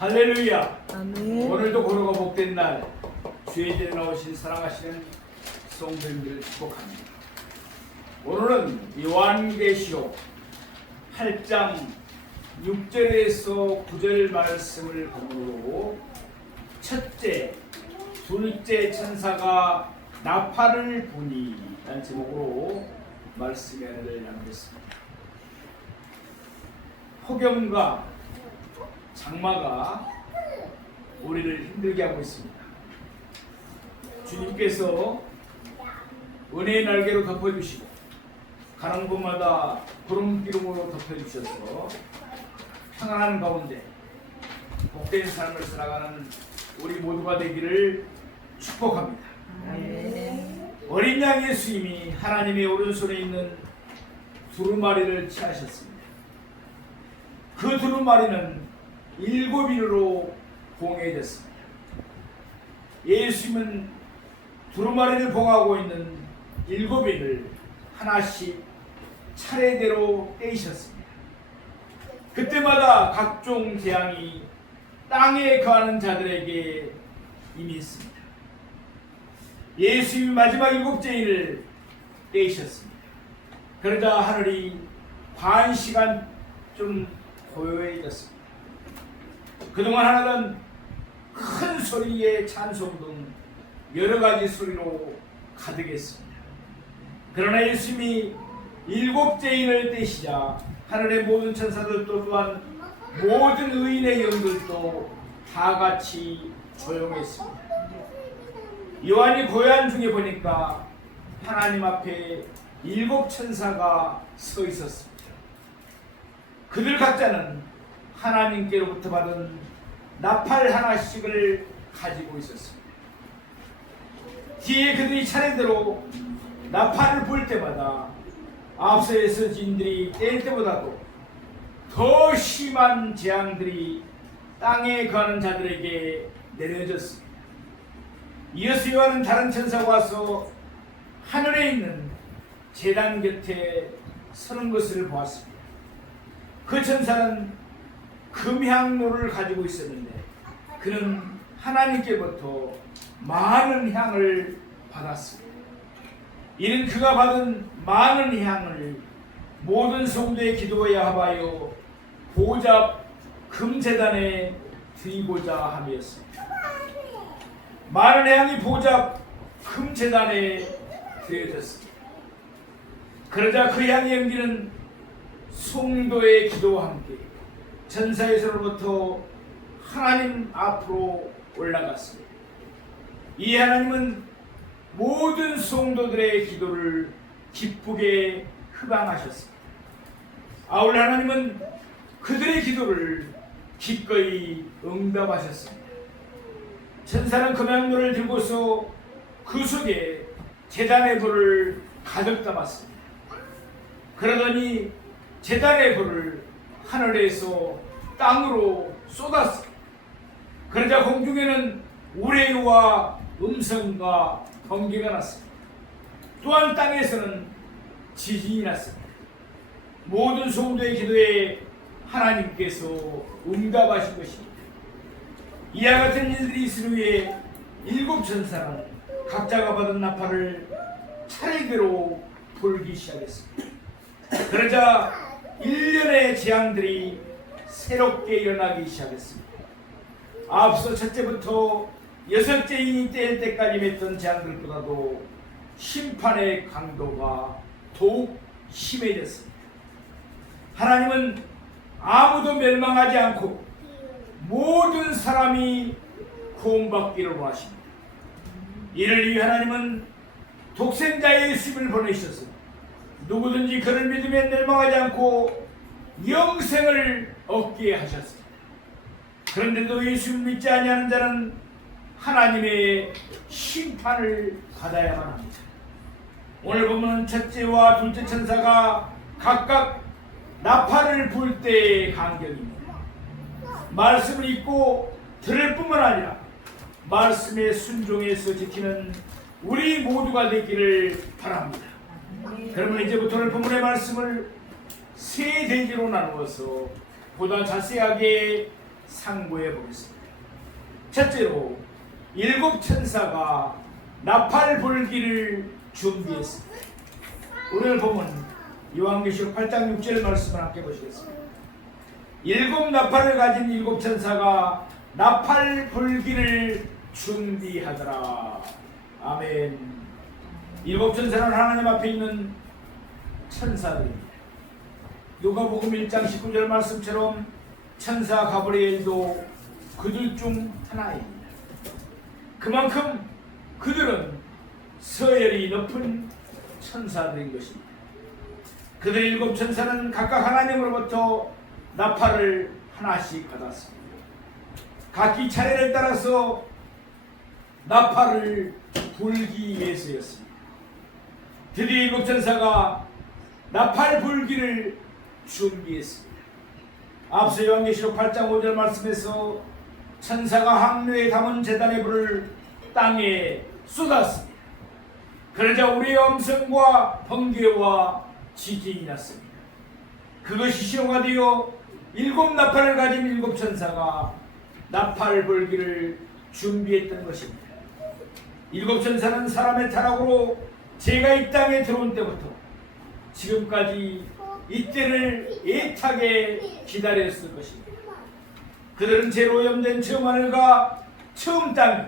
할렐루야. 아멘. 오늘도 고로가 복된 날 주의 집에 나오신 사랑하시는 성도님들을 축복합니다. 오늘은 요한계시록 8장 6절에서 9절 말씀을 본문으로 첫째, 둘째 천사가 나팔을 부니 라는 제목으로 말씀의 은혜를 나누겠습니다. 폭염과 장마가 우리를 힘들게 하고 있습니다. 주님께서 은혜의 날개로 덮어주시고 가는 곳마다 구름 기름으로 덮어주셔서 평안한 가운데 복된 삶을 살아가는 우리 모두가 되기를 축복합니다. 아멘. 어린 양 예수님이 하나님의 오른손에 있는 두루마리를 취하셨습니다. 그 두루마리는 7인으로 봉해졌습니다. 예수님은 두루마리를 봉하고 있는 7인을 하나씩 차례대로 떼이셨습니다. 그때마다 각종 재앙이 땅에 거하는 자들에게 임했습니다. 예수님이 마지막 7제인을 떼이셨습니다. 그러자 하늘이 반 시간 좀 고요해졌습니다. 그동안 하늘은 큰 소리의 찬송 등 여러 가지 소리로 가득했습니다. 그러나 예수님이 7제인을 떼시자 하늘의 모든 천사들도 또한 모든 의인의 영들도 다 같이 조용했습니다. 요한이 고요한 중에 보니까 하나님 앞에 7 천사가 서 있었습니다. 그들 각자는 하나님께로부터 받은 나팔 하나씩을 가지고 있었습니다. 뒤에 그들이 차례대로 나팔을 불 때마다 앞서에서 지인들이 뗄 때보다도 더 심한 재앙들이 땅에 거하는 자들에게 내려졌습니다. 이어서 요한은 다른 천사가 와서 하늘에 있는 제단 곁에 서는 것을 보았습니다. 그 천사는 금향로를 가지고 있었는데 그는 하나님께부터 많은 향을 받았습니다. 이는 그가 받은 많은 향을 모든 성도의 기도에 합하여 보좌 금제단에 드리고자 함이었습니다. 많은 향이 보좌 금제단에 드려졌습니다. 그러자 그 향의 연기는 성도의 기도와 함께 천사에서로부터 하나님 앞으로 올라갔습니다. 이 하나님은 모든 성도들의 기도를 기쁘게 흡양하셨습니다. 아울 하나님은 그들의 기도를 기꺼이 응답하셨습니다. 천사는 금향로를 들고서 그 속에 제단의 불을 가득 담았습니다. 그러더니 제단의 불을 하늘에서 땅으로 쏟았습니다. 그러자 공중에는 우레와 음성과 번개가 났습니다. 또한 땅에서는 지진이 났습니다. 모든 성도의 기도에 하나님께서 응답하신 것입니다. 이와 같은 일들이 있을 후에 7 천사는 각자가 받은 나팔을 차례대로 불기 시작했습니다. 그러자 1년의 재앙들이 새롭게 일어나기 시작했습니다. 앞서 첫째부터 6제인이 뗄 때까지 맺던 재앙들보다도 심판의 강도가 더욱 심해졌습니다. 하나님은 아무도 멸망하지 않고 모든 사람이 구원받기를 원하십니다. 이를 위해 하나님은 독생자 예수님을 보내셔서 누구든지 그를 믿으면 멸망하지 않고 영생을 얻게 하셨습니다. 그런데도 예수를 믿지 아니하는 자는 하나님의 심판을 받아야만 합니다. 오늘 보면 첫째와 둘째 천사가 각각 나팔을 불 때의 간격입니다. 말씀을 읽고 들을 뿐만 아니라 말씀에 순종해서 지키는 우리 모두가 되기를 바랍니다. 그러면 이제부터 오늘 본문의 말씀을 세 대지로 나누어서 보다 자세하게 상고해 보겠습니다. 첫째로 일곱 천사가 나팔 불기를 준비했습니다. 오늘 보면 요한계시록 8장 6절 말씀을 함께 보시겠습니다. 일곱 나팔을 가진 일곱 천사가 나팔 불기를 준비하더라. 아멘. 일곱 천사는 하나님 앞에 있는 천사들입니다. 누가복음 1장 19절 말씀처럼 천사 가브리엘도 그들 중 하나입니다. 그만큼 그들은 서열이 높은 천사들인 것입니다. 그들 일곱 천사는 각각 하나님으로부터 나팔을 하나씩 받았습니다. 각기 차례를 따라서 나팔을 불기 위해서였습니다. 드디어 일곱 천사가 나팔 불기를 준비했습니다. 앞서 요한계시록 8장 5절 말씀에서 천사가 항로에 담은 제단의 불을 땅에 쏟았습니다. 그러자 우리의 엄성과 번개와 지진이 났습니다. 그것이 시효가 되어 일곱 나팔을 가진 일곱 천사가 나팔 불기를 준비했던 것입니다. 일곱 천사는 사람의 타락으로 죄가 이 땅에 들어온 때부터 지금까지 이때를 애타게 기다렸을 것입니다. 그들은 죄로 오염된 처음 하늘과 처음 땅이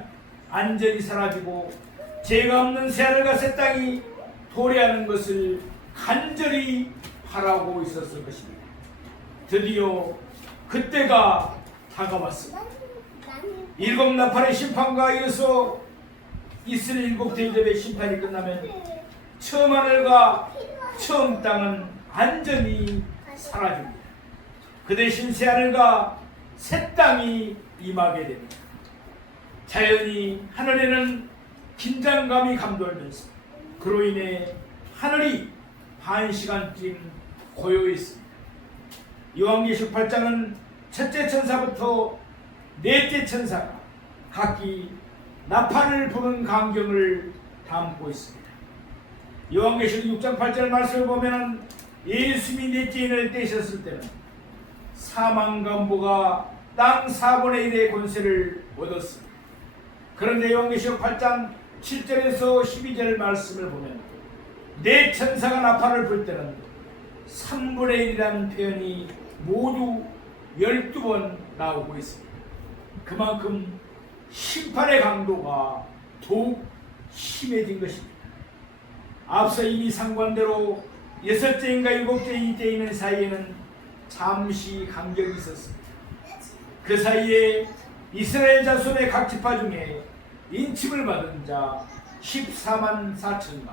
안전히 사라지고 죄가 없는 새하늘과 새 땅이 도래하는 것을 간절히 바라고 있었을 것입니다. 드디어 그때가 다가왔습니다. 일곱 나팔의 심판과 이어서 있을 일곱 대접의 심판이 끝나면 처음 하늘과 처음 땅은 안전히 사라집니다. 그 대신 새 하늘과 새 땅이 임하게 됩니다. 자연히 하늘에는 긴장감이 감돌면서 그로 인해 하늘이 한 시간쯤 고요했습니다. 요한계시록 8장은 첫째 천사부터 넷째 천사가 각기 나팔을 부는 광경을 담고 있습니다. 요한계시록 6장 8절 말씀을 보면 예수님이 넷째 인을 떼셨을 때는 사망과 음부가 땅 4분의 1의 권세를 얻었습니다. 그런데 요한계시록 8장 7절에서 12절 말씀을 보면 네 천사가 나팔을 불 때는 3분의 1이라는 표현이 모두 12번 나오고 있습니다. 그만큼 심판의 강도가 더욱 심해진 것입니다. 앞서 이미 상관대로 여섯째인가 일곱째 이때 있는 사이에는 잠시 간격이 있었습니다. 그 사이에 이스라엘 자손의 각 지파 중에 인침을 받은 자 14만 4천과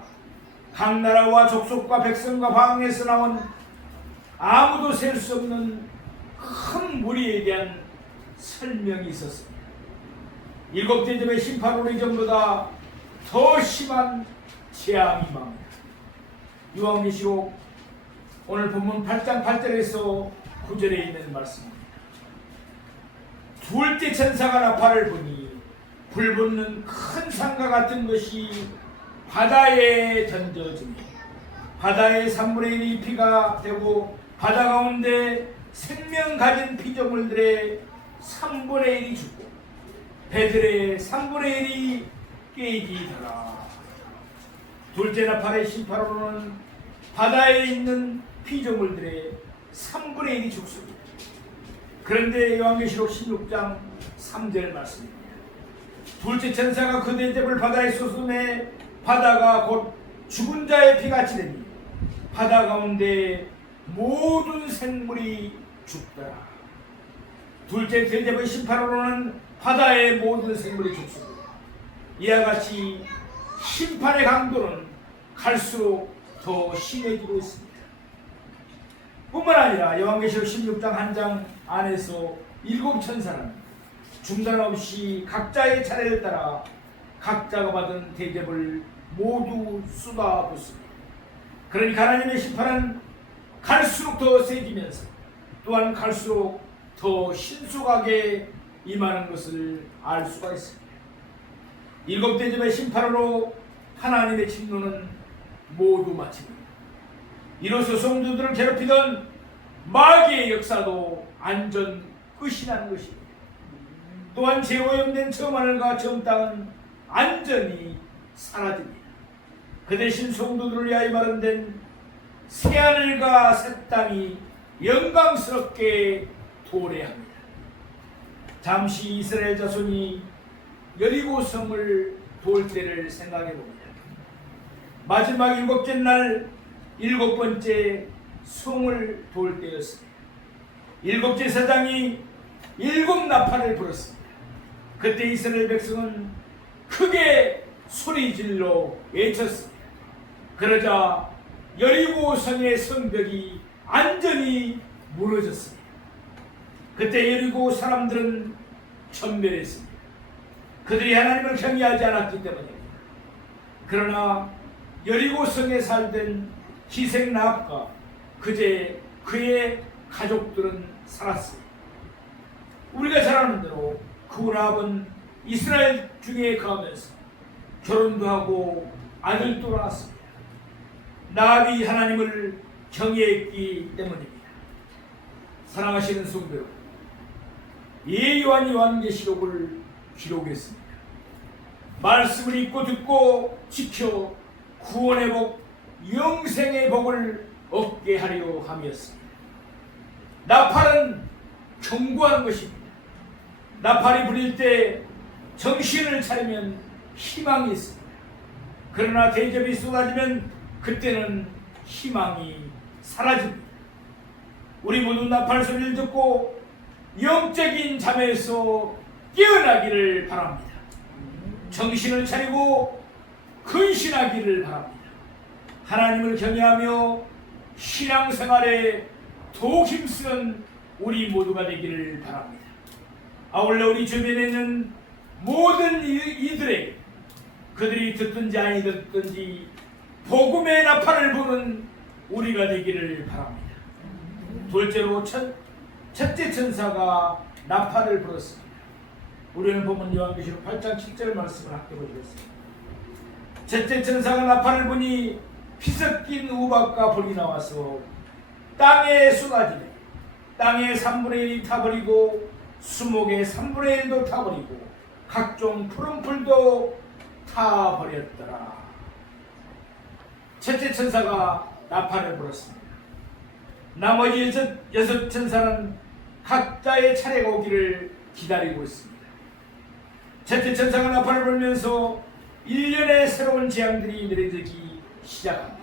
각 나라와 족속과 백성과 방에서 나온 아무도 셀 수 없는 큰 무리에 대한 설명이 있었습니다. 일곱 대접의 심판으로 이전보다 더 심한 재앙이 임합니다. 요한계시록 오늘 본문 8장 8절에서 9절에 있는 말씀입니다. 둘째 천사가 나팔을 부니 불붙는 큰 산과 같은 것이 바다에 던져집니다. 바다의 3분의 1이 피가 되고 바다 가운데 생명 가진 피조물들의 3분의 1이 죽고 배들의 3분의 1이 깨지더라. 둘째 나팔의 심판으로는 바다에 있는 피조물들의 3분의 1이 죽습니다. 그런데 요한계시록 16장 3절 말씀입니다. 둘째 천사가 그 대접을 바다에 쏟으매 바다가 곧 죽은 자의 피같이 되니 바다 가운데 모든 생물이 죽더라. 둘째 대접의 심판으로는 바다의 모든 생물이 죽습니다. 이와 같이 심판의 강도는 갈수록 더 심해지고 있습니다. 뿐만 아니라 요한계시록 16장 한 장 안에서 일곱 천사는 중단 없이 각자의 차례를 따라 각자가 받은 대접을 모두 쏟아붓습니다. 그러니까 하나님의 심판은 갈수록 더 세지면서 또한 갈수록 더 신속하게 임하는 것을 알 수가 있습니다. 일곱 대접의 심판으로 하나님의 진노는 모두 마칩니다. 이로써 성도들을 괴롭히던 마귀의 역사도 안전 끝이 나는 것입니다. 또한 재오염된 저하늘과 저 땅은 안전히 사라집니다. 그 대신 성도들을 위하여 마련된 새하늘과 새 땅이 영광스럽게 도래합니다. 잠시 이스라엘 자손이 여리고 성을 돌 때를 생각해 봅니다. 마지막 일곱째 날 일곱 번째 성을 돌 때였습니다. 일곱째 사장이 일곱 나팔을 불었습니다. 그때 이스라엘 백성은 크게 소리질러 외쳤습니다. 그러자 여리고 성의 성벽이 완전히 무너졌습니다. 그때 여리고 사람들은 전멸했습니다. 그들이 하나님을 경외하지 않았기 때문입니다. 그러나 여리고 성에 살던 희생 나합과 그제 그의 가족들은 살았습니다. 우리가 잘 아는 대로 그 나합은 이스라엘 중에 거하면서 결혼도 하고 아들도 낳았습니다. 나합이 하나님을 경외했기 때문입니다. 사랑하시는 성도 여러분, 요한이 요한계시록을 기록했습니다. 말씀을 읽고 듣고 지켜 구원의 복, 영생의 복을 얻게 하려 함이었습니다. 나팔은 경고하는 것입니다. 나팔이 불릴 때 정신을 차리면 희망이 있습니다. 그러나 대접이 쏟아지면 그때는 희망이 사라집니다. 우리 모두 나팔 소리를 듣고 영적인 잠에서 깨어나기를 바랍니다. 정신을 차리고 근신하기를 바랍니다. 하나님을 경외하며 신앙생활에 더욱 힘쓰는 우리 모두가 되기를 바랍니다. 아울러 우리 주변에 있는 모든 이들에게 그들이 듣든지 아니 듣든지 복음의 나팔을 부는 우리가 되기를 바랍니다. 둘째로 첫째 천사가 나팔을 불었습니다. 우리는 보면 요한계시록 8장 7절 말씀을 함께 보시겠습니다. 첫째 천사가 나팔을 부니 피 섞인 우박과 불이 나와서 땅에 쏟아지네. 땅의 3분의 1이 타버리고 수목의 3분의 1도 타버리고 각종 푸른 풀도 타버렸더라. 첫째 천사가 나팔을 불었습니다. 나머지 여섯 천사는 각자의 차례가 오기를 기다리고 있습니다. 첫째 천사가 나팔을 불면서 1년의 새로운 재앙들이 내려지기 시작합니다.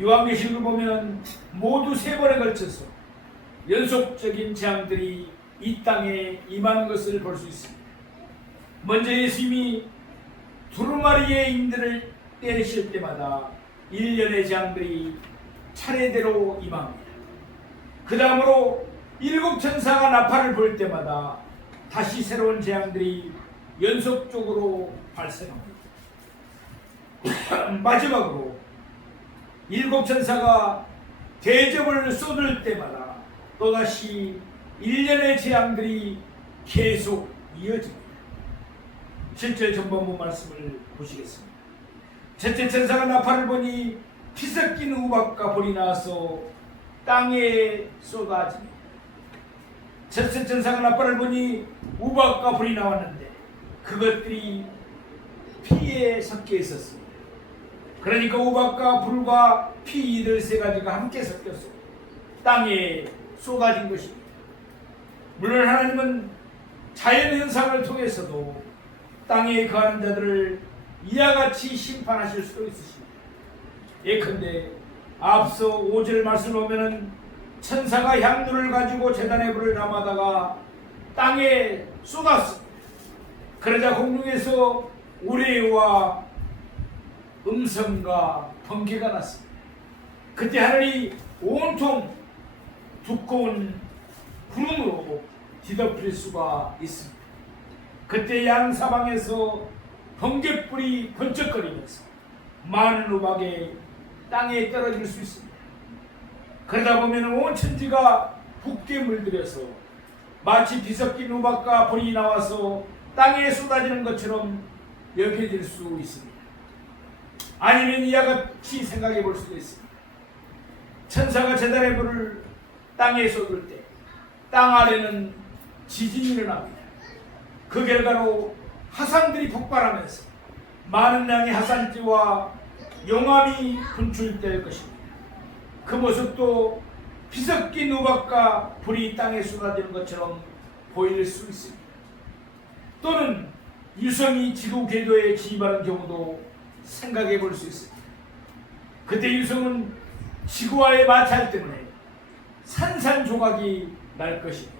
요한계시록을 보면 모두 3번에 걸쳐서 연속적인 재앙들이 이 땅에 임하는 것을 볼 수 있습니다. 먼저 예수님이 두루마리의 인들을 때리실 때마다 1년의 재앙들이 차례대로 임합니다. 그 다음으로 7 천사가 나팔을 불 때마다 다시 새로운 재앙들이 연속적으로 발생합니다. 마지막으로 7 천사가 대접을 쏟을 때마다 또다시 1년의 재앙들이 계속 이어집니다. 7절 전반부 말씀을 보시겠습니다. 첫째 천사가 나팔을 보니 피 섞인 우박과 불이 나와서 땅에 쏟아집니다. 첫째 천사가 나팔을 보니 우박과 불이 나왔는데 그것들이 피에 섞여 있었습니다. 그러니까 우박과 불과 피 이들 3가지가 함께 섞여서 땅에 쏟아진 것입니다. 물론 하나님은 자연현상을 통해서도 땅에 거하는 자들을 이와 같이 심판하실 수도 있으십니다. 예컨대 앞서 5절 말씀을 보면은 천사가 향로를 가지고 제단의 불을 남아다가 땅에 쏟았습니다. 그러자 공중에서 우레와 음성과 번개가 났습니다. 그때 하늘이 온통 두꺼운 구름으로 뒤덮일 수가 있습니다. 그때 양사방에서 번갯불이 번쩍거리면서 많은 우박이 땅에 떨어질 수 있습니다. 그러다 보면 온 천지가 붓게 물들여서 마치 뒤섞인 우박과 불이 나와서 땅에 쏟아지는 것처럼 여겨질 수 있습니다. 아니면 이와 같이 생각해 볼 수도 있습니다. 천사가 제단의 불을 땅에 쏟을 때 땅 아래는 지진이 일어납니다. 그 결과로 화산들이 폭발하면서 많은 양의 화산지와 용암이 분출될 것입니다. 그 모습도 피섞인 우박과 불이 땅에 쏟아지는 것처럼 보일 수 있습니다. 또는 유성이 지구 궤도에 진입하는 경우도 생각해 볼 수 있습니다. 그때 유성은 지구와의 마찰 때문에 산산조각이 날 것이고,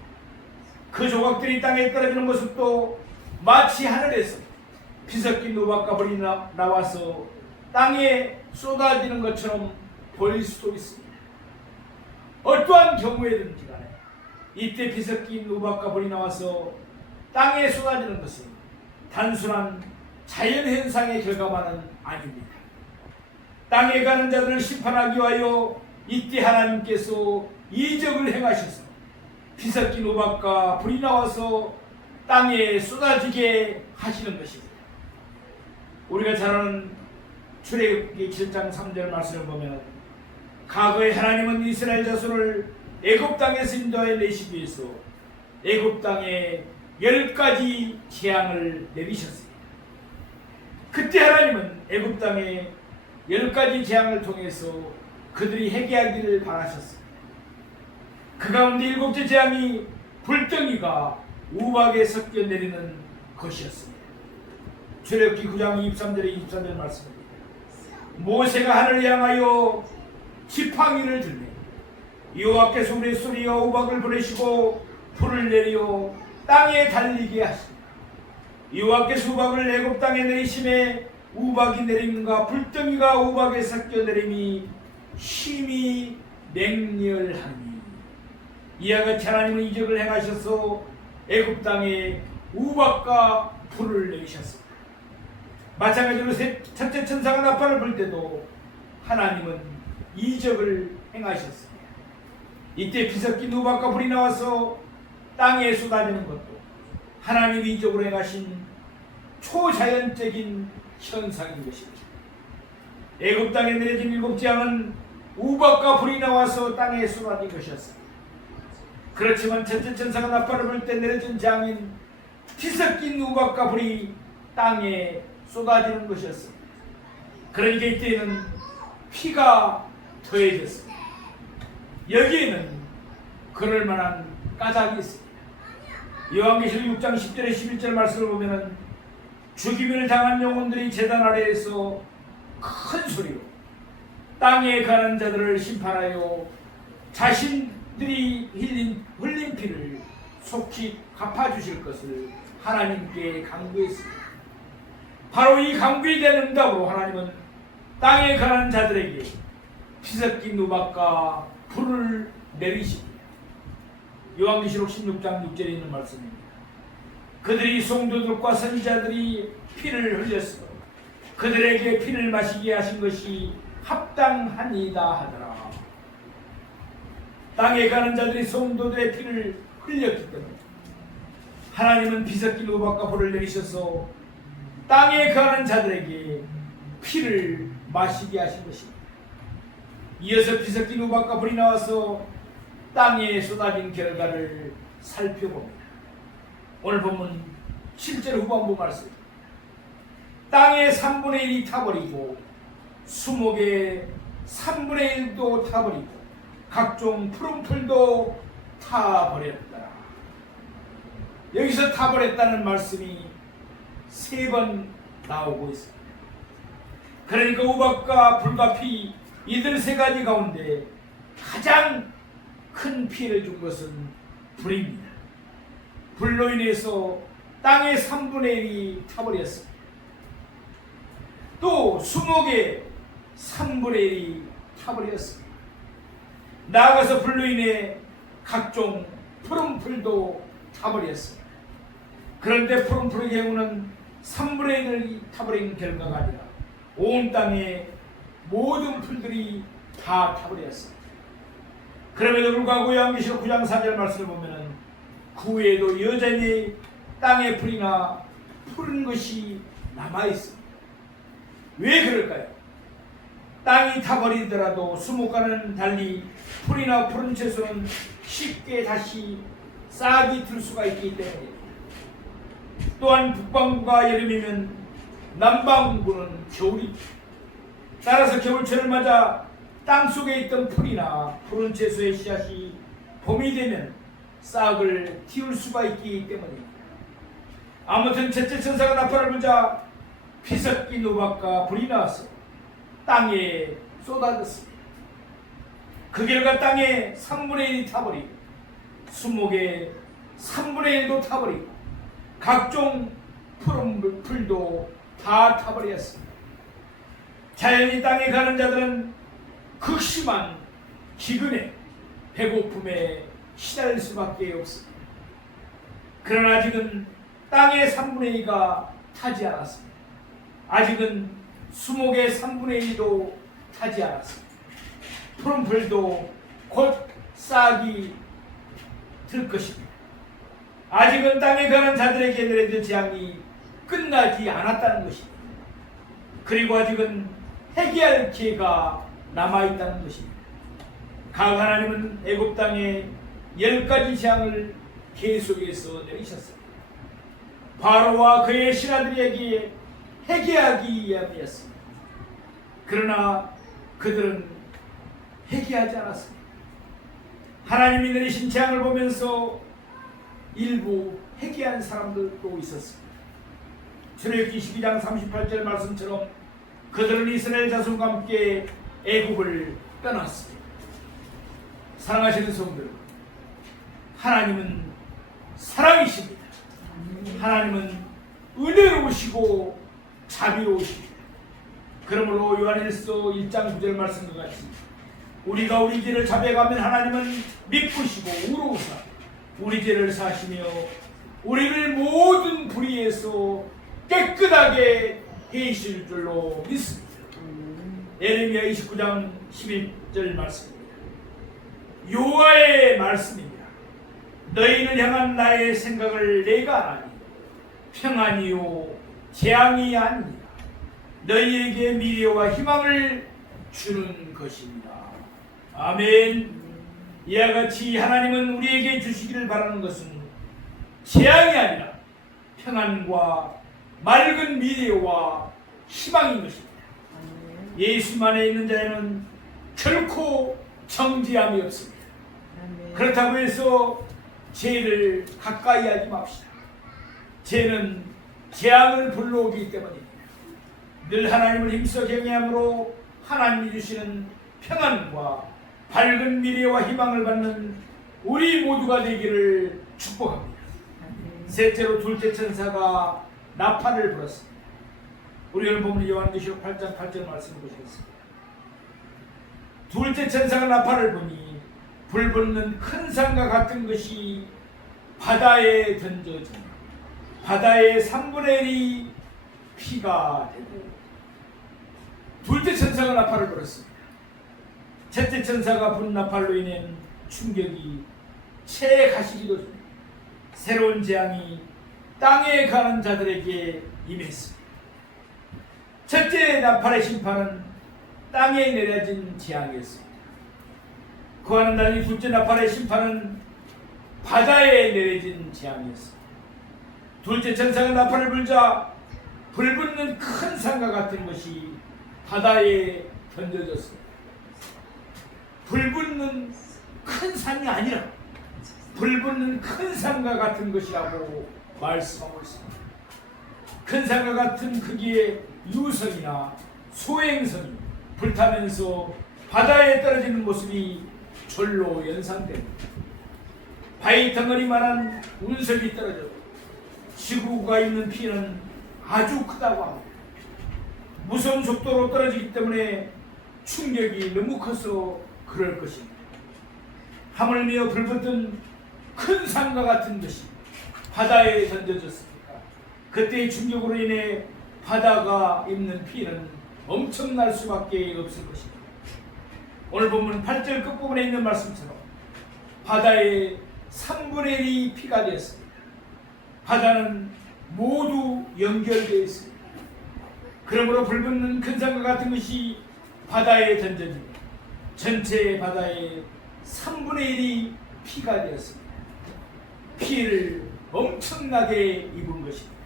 그 조각들이 땅에 떨어지는 모습도 마치 하늘에서 피섞인 우박과 불이 나와서 땅에 쏟아지는 것처럼 보일 수도 있습니다. 어떠한 경우에든지 간에 이때 피섞인 우박과 불이 나와서 땅에 쏟아지는 것은 단순한 자연현상의 결과만은 아닙니다. 땅에 가는 자들을 심판하기 위하여 이때 하나님께서 이적을 행하셔서 피섞인 우박과 불이 나와서 땅에 쏟아지게 하시는 것입니다. 우리가 잘 아는 출애굽기 7장 3절 말씀을 보면, 과거에 하나님은 이스라엘 자손을 애굽 땅에서 인도하여 내시기 위해서 애굽 땅에 10가지 재앙을 내리셨습니다. 그때 하나님은 애굽 땅에 10가지 재앙을 통해서 그들이 회개하기를 바라셨습니다. 그 가운데 7째 재앙이 불덩이가 우박에 섞여 내리는 것이었습니다. 출애굽기 9장 23절에 24절 말씀입니다. 모세가 하늘을 향하여 지팡이를 들매 여호와께서 우리 소리여 우박을 보내시고 불을 내려 땅에 달리게 하시니라. 여호와께서 우박을 애굽 땅에 내리심에 우박이 내림과 불덩이가 우박에 섞여 내림이 심히 맹렬하니, 이와 같이 하나님은 이적을 행하셔서 애굽 땅에 우박과 불을 내리셨습니다. 마찬가지로 첫째 천사가 나팔을 불 때도 하나님은 이적을 행하셨습니다. 이때 피섞인 우박과 불이 나와서 땅에 쏟아지는 것도 하나님이 이적으로 행하신 초자연적인 현상인 것입니다. 애굽 땅에 내려진 7 재앙은 우박과 불이 나와서 땅에 쏟아진 것이었습니다. 그렇지만 첫째 천사가 나팔을 불 때 내려진 재앙인 피섞인 우박과 불이 땅에 쏟아지는 것이었습니다. 그러니까 이때는 피가 더해졌습니다. 여기에는 그럴 만한 까닭이 있습니다. 요한계시록 6장 10절에 11절 말씀을 보면, 죽임을 당한 영혼들이 제단 아래에서 큰 소리로 땅에 가는 자들을 심판하여 자신들이 흘린 피를 속히 갚아주실 것을 하나님께 간구했습니다. 바로 이 간구에 대한 응답으로 하나님은 땅에 가는 자들에게 피섞인 우박과 불을 내리십니다. 요한계시록 16장 6절에 있는 말씀입니다. 그들이 성도들과 선지자들이 피를 흘렸으므로 그들에게 피를 마시게 하신 것이 합당하니이다 하더라. 땅에 가는 자들이 성도들의 피를 흘렸기 때문에 하나님은 피섞인 우박과 불을 내리셔서 땅에 가는 자들에게 피를 마시게 하신 것입니다. 이어서 피섞인 우박과 불이 나와서 땅에 쏟아진 결과를 살펴봅니다. 오늘 본문 7절 후반부 말씀, 땅의 3분의 1이 타버리고 수목의 3분의 1도 타버리고 각종 푸른 풀도 타버렸다. 여기서 타버렸다는 말씀이 3번 나오고 있습니다. 그러니까 우박과 불과 피, 이들 3가지 가운데 가장 큰 피해를 준 것은 불입니다. 불로 인해서 땅의 3분의 1이 타버렸습니다. 또 수목의 3분의 1이 타버렸습니다. 나아가서 불로 인해 각종 푸른 풀도 타버렸습니다. 그런데 푸른 풀의 경우는 3분의 1을 타버린 결과가 아니라 온 땅의 모든 풀들이 다 타버렸습니다. 그럼에도 불구하고 요한계시록 9장 4절 말씀을 보면 그 후에도 여전히 땅에 풀이나 푸른 것이 남아있습니다. 왜 그럴까요? 땅이 타버리더라도 수목과는 달리 풀이나 푸른 채소는 쉽게 다시 싹이 들 수가 있기 때문입니다. 또한 북반구가 여름이면 남반구는 겨울입니다. 따라서 겨울철을 맞아 땅속에 있던 풀이나 푸른 채소의 씨앗이 봄이 되면 싹을 틔울 수가 있기 때문입니다. 아무튼 첫째 천사가 나팔을 불자 피 섞인 우박과 불이 나와서 땅에 쏟아졌습니다. 그 결과 땅에 3분의 1이 타버리고 수목의 3분의 1도 타버리고 각종 푸른 풀도 다 타버렸습니다. 자연히 땅에 가는 자들은 극심한 기근에 배고픔에 시달릴 수밖에 없습니다. 그러나 아직은 땅의 3분의 2가 타지 않았습니다. 아직은 수목의 3분의 1도 타지 않았습니다. 푸른 풀도 곧 싹이 들 것입니다. 아직은 땅에 가는 자들에게 내려진 재앙이 끝나지 않았다는 것입니다. 그리고 아직은 회개할 기회가 남아있다는 것입니다. 각 하나님은 애굽 땅에 10가지 재앙을 계속해서 내리셨습니다. 바로와 그의 신하들에게 회개하기 위함이었습니다. 그러나 그들은 회개하지 않았습니다. 하나님이 내리신 재앙을 보면서 일부 회개한 사람들도 있었습니다. 출애굽기 12장 38절 말씀처럼 그들은 이스라엘 자손과 함께 애굽을 떠났습니다. 사랑하시는 성도 여러분, 하나님은 사랑이십니다. 하나님은 은혜로우시고 자비로우십니다. 그러므로 요한일서 1장 9절 말씀과 같이 우리가 우리 죄를 자백하면 하나님은 미쁘시고 우로우사 우리 죄를 사시며 우리를 모든 불의에서 깨끗하게 해주실 줄로 믿습니다. 예레미야 29장 11절 말씀입니다. 여호와의 말씀입니다. 너희를 향한 나의 생각을 내가 아니 평안이요 재앙이 아니라 너희에게 미래와 희망을 주는 것입니다. 아멘. 이와 같이 하나님은 우리에게 주시기를 바라는 것은 재앙이 아니라 평안과 맑은 미래와 희망인 것입니다. 예수만에 있는 자에는 결코 정죄함이 없습니다. 그렇다고 해서 죄를 가까이 하지 맙시다. 죄는 재앙을 불러오기 때문입니다. 늘 하나님을 힘써 경외함으로 하나님이 주시는 평안과 밝은 미래와 희망을 받는 우리 모두가 되기를 축복합니다. 셋째로 둘째 천사가 나팔을 불었습니다. 우리 오늘 보면 요한계시록 8장 8절 말씀을 보시겠습니다. 둘째 천사가 나팔을 부니 불붙는 큰 산과 같은 것이 바다에 던져지며 바다의 3분의 1이 피가 되고 둘째 천사가 나팔을 불었습니다. 첫째 천사가 분 나팔로 인한 충격이 채 가시기도 전에 새로운 재앙이 땅에 가는 자들에게 임했습니다. 첫째 나팔의 심판은 땅에 내려진 재앙이었습니다. 그와는 달리 둘째 나팔의 심판은 바다에 내려진 재앙이었습니다. 둘째 천사가 나팔을 불자 불붙는 큰 산과 같은 것이 바다에 던져졌습니다. 불붙는 큰 산이 아니라 불붙는 큰 산과 같은 것이라고 말씀하고 있습니다. 큰 산과 같은 크기의 유성이나 소행성이 불타면서 바다에 떨어지는 모습이 절로 연상됩니다. 바위 덩어리만한 운석이 떨어져 지구가 있는 피는 아주 크다고 합니다. 무서운 속도로 떨어지기 때문에 충격이 너무 커서 그럴 것입니다. 하물며 불붙은 큰 산과 같은 것이 바다에 던져졌습니다. 그때의 충격으로 인해 바다가 입는 피는 엄청날 수밖에 없을 것입니다. 오늘 본문 8절 끝부분에 있는 말씀처럼 바다의 3분의 1이 피가 되었습니다. 바다는 모두 연결되어 있습니다. 그러므로 불붙는 큰 산과 같은 것이 바다에 던져지며 전체 바다의 3분의 1이 피가 되었습니다. 피를 엄청나게 입은 것입니다.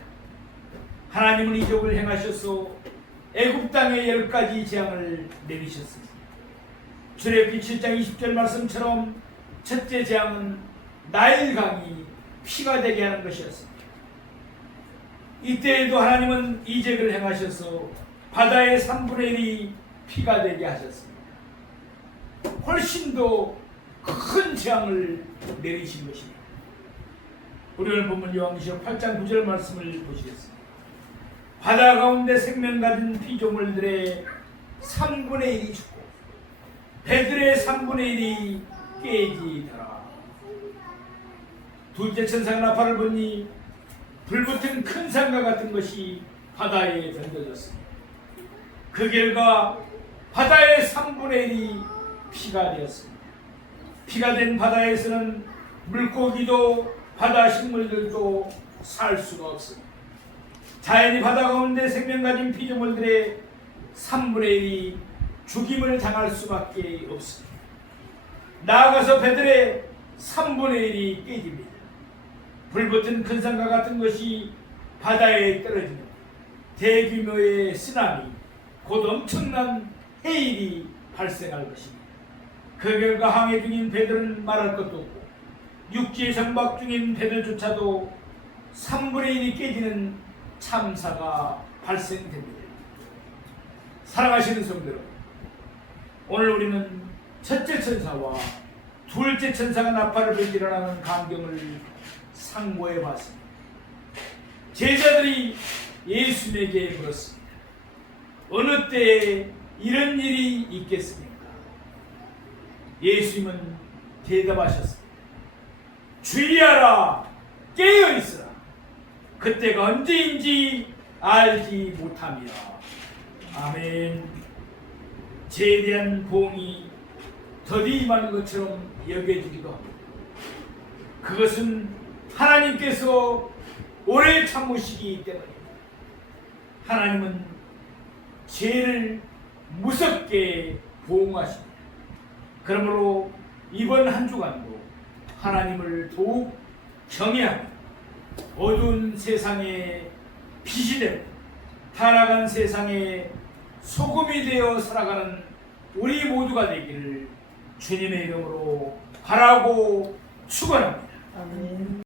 하나님은 이적을 행하셔서 애굽 땅에 10가지 재앙을 내리셨습니다. 출애굽기 7장 20절 말씀처럼 첫째 재앙은 나일강이 피가 되게 하는 것이었습니다. 이때에도 하나님은 이적을 행하셔서 바다의 3분의 1이 피가 되게 하셨습니다. 훨씬 더 큰 재앙을 내리신 것입니다. 우리 오늘 본문 요한계시록 8장 9절 말씀을 보시겠습니다. 바다 가운데 생명 가진 피조물들의 3분의 1이 죽고 배들의 3분의 1이 깨지더라. 둘째 천사가 나팔을 부니 불붙은 큰 산과 같은 것이 바다에 던져졌습니다. 그 결과 바다의 3분의 1이 피가 되었습니다. 피가 된 바다에서는 물고기도 바다 식물들도 살 수가 없습니다. 자연히 바다 가운데 생명 가진 피조물들의 3분의 1이 죽임을 당할 수밖에 없습니다. 나아가서 배들의 3분의 1이 깨집니다. 불붙은 큰 산과 같은 것이 바다에 떨어지는 대규모의 쓰나미, 곧 엄청난 해일이 발생할 것입니다. 그 결과 항해 중인 배들은 말할 것도 없고 육지에 정박 중인 배들조차도 3분의 1이 깨지는 참사가 발생됩니다. 사랑하시는 성도 여러분, 오늘 우리는 첫째 천사와 둘째 천사가 나팔을 불고 일어나는 광경을 상고해 봤습니다. 제자들이 예수님에게 물었습니다. 어느 때에 이런 일이 있겠습니까? 예수님은 대답하셨습니다. 주의하라, 깨어있으라. 그때가 언제인지 알지 못함이라. 아멘. 죄에 대한 보응이 더디 임하는 것처럼 여겨지기도 합니다. 그것은 하나님께서 오래 참으시기 때문입니다. 하나님은 죄를 무섭게 보응하십니다. 그러므로 이번 한 주간도 하나님을 더욱 경외하며 어두운 세상에 빛이 되고 타락한 세상에 소금이 되어 살아가는 우리 모두가 되기를 주님의 이름으로 바라고 축원합니다. 아멘.